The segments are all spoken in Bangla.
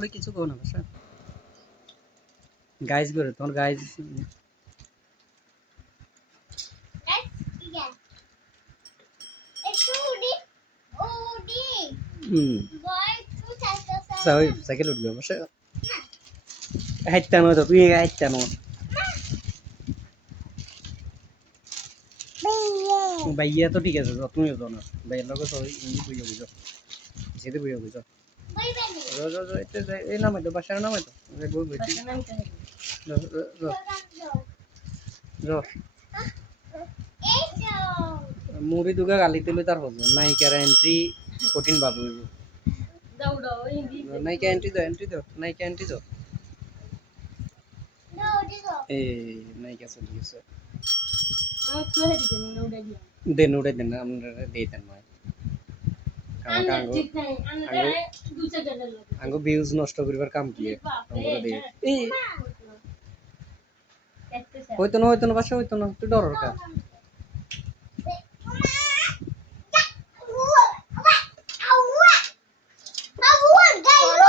ওরে কিছু কো না বাসা গাইস করে তোমার গাইস সাইকেল উঠবে বাসা হাইটটা নয় তো তুই হাইটটা নয় ভাইয়া তো ঠিক আছে তুমিও তো না ভাইয়ের লোক তো ইংলিশ বুঝে বুঝো সেটা বুঝে বুঝো এই নামে তো বাসার নামে তো মুভি দুগা গালি তুলে তার হবো নায়িকার এন্ট্রি কঠিন ভাবে হইব নায়িকা এন্ট্রি দাও নায়িকা এন্ট্রি দাও এই নায়িকা চলে গেছে দেন উড়ে দেন আমরা দিয়ে দেন নয় আঙ্গো ভিউজ নষ্ট করিবার কাম কি আমরা দেই এই হইতো না বাসা হইতো না তুই ডরর কা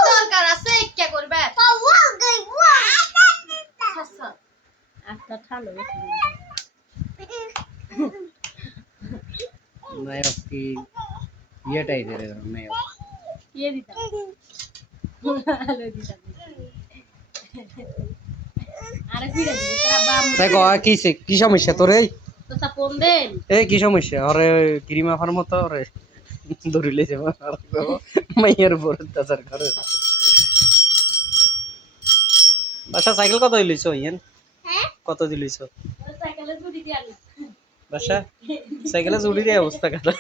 দরকার আছে কি করবে একটা ঠালো নায়ক কি ये टाइप दे रहा मैं ये दिता हेलो दिता আরে ভিড়া দিব তোরা বাম তাই কো কি সমস্যা তোর এই তো সাপন দেন এই কি সমস্যা আরে ক্রিমা ফার মতো রে দৌড়িলে যাব মাইয়ার উপর অত্যাচার করে বাসা সাইকেল কত দিলিছো ইয়ান হ্যাঁ কত দিলিছো সাইকেলে জুড়ি দিয়ে আনি বাসা সাইকেলে জুড়ি দিয়ে অবস্থা কাটা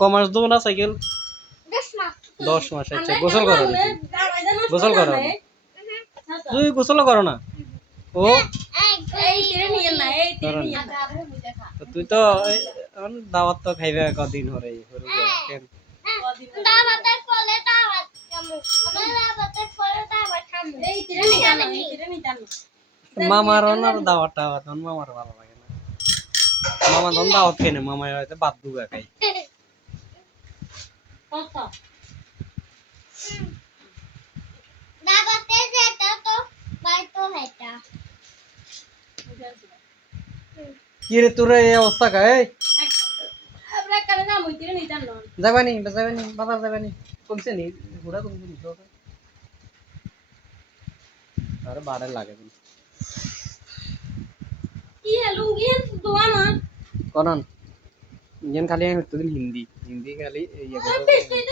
কমার্স দো না সাইকেল 10 মাস আচ্ছা গোসল করো তুই গোসল করো না ও এই তেরে নিয়ে না এই তেরে নিয়ে না তুই তো দাওয়াত তো খাইবে কদিন হরে কেন দাওয়াতের পরে দাওয়াত খামু আমরা দাওয়াতের পরে দাওয়াত খামু এই তেরে নিয়ে না এই তেরে নিয়ে না মামার ওনার দাওয়াত মামার ভালো লাগে না মামা দন দাওয়াত কেনে মামা হয়তো বাদ দুগা খাই কত দাওয়াতে যেটা তো বাইতো হেটা কি রে তোর এই অবস্থা কা এই আমরা কানে না মইতে নি জানো যাবানি বাজার যাবানি কমছে নি ঘোড়া কমছে নি তো আরে বাড়ে লাগে কি লুঙ্গি দোয়ানা কোনন ইঞ্জিন খালি আমি তো হিন্দি খালি ইয়ে বেশি